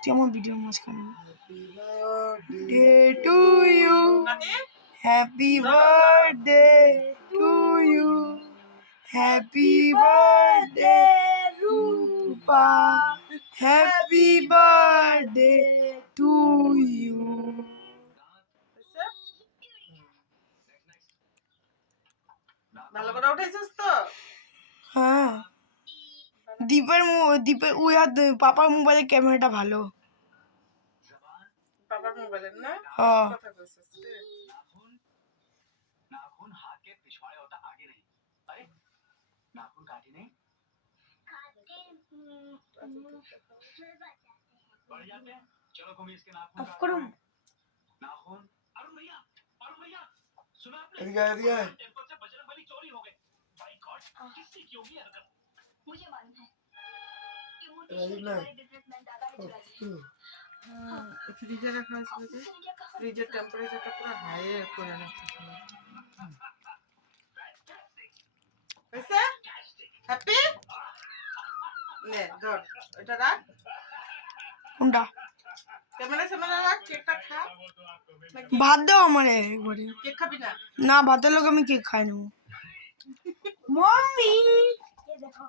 তুই আমার ভিডিওর মাঝখানে day to you happy birthday to you happy birthday Rupa happy birthday to you. ভালো করে উঠেছিস তো? হ্যাঁ, দীপের ওই আর পাপার মোবাইলের ক্যামেরাটা ভালো। পাপার মোবাইলের না? হ্যাঁ। কথা কইছিস রে। नाखून हाथ के पिछवाड़े होता आगे नहीं, अरे नाखून काटे नहीं बढ़ जाते हैं। चलो तुम इसके नाखून नाखून अरुण भैया सुना आपने टेंपल से बजरंगबली चोरी हो गए। बाय गॉड किसने की होगी हरकत? मुझे मालूम है कि मोटी हमारे बिजनेसमैन दादा ने चुरा ली। ফ্রিজে রাখা আছে যে ফ্রিজের টেম্পারেচারটা পুরো হাই করে রাখতে হবে। হইছে? হ্যাপি? নে ধর এটা রাখ। কোনটা? ক্যামেরা রাখ, কেকটা খা। ভাত দাও আমারে একবারে। কেক খাবি না? না, ভাতের লোক আমি কেক খাই না। মম্মি এই দেখো